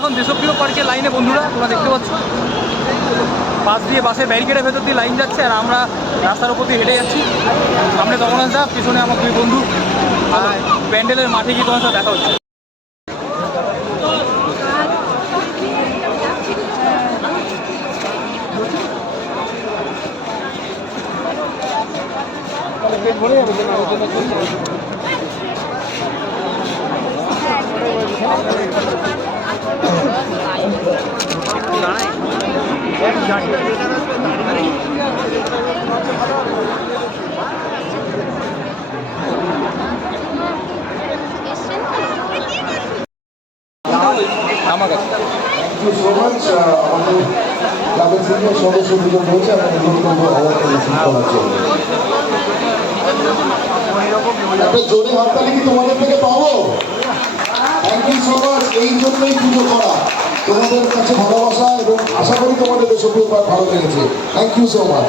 এখন দেশপ্রিয় পার্কের লাইনে বন্ধুরা তোমরা দেখতে পাচ্ছ পাশ দিয়ে বাসের ব্যারিকেডের ভেতর দিয়ে লাইন যাচ্ছে আর আমরা রাস্তার উপর দিয়ে হেঁটে যাচ্ছি। সামনে দমনাথ দা, পিছনে আমার দুই বন্ধু। প্যান্ডেলের মাঠে গিয়ে তোমার সাথে দেখা হচ্ছে। আমার কাছে আমাদের ক্লাবের সিনিয়র সদস্য দুজন রয়েছে আপনাদের বক্তব্য অবশ্যই রিসিভ করার জন্য। একটা জোরে হাততালি কি তোমাদের থেকে পাবো? Thank you so much. এই জন্যই পুজো করা, তোমাদের কাছে ভালোবাসা, এবং আশা করি তোমাদের দেশপ্রিয় পার্ক ভালো লেগেছে। Thank you so much.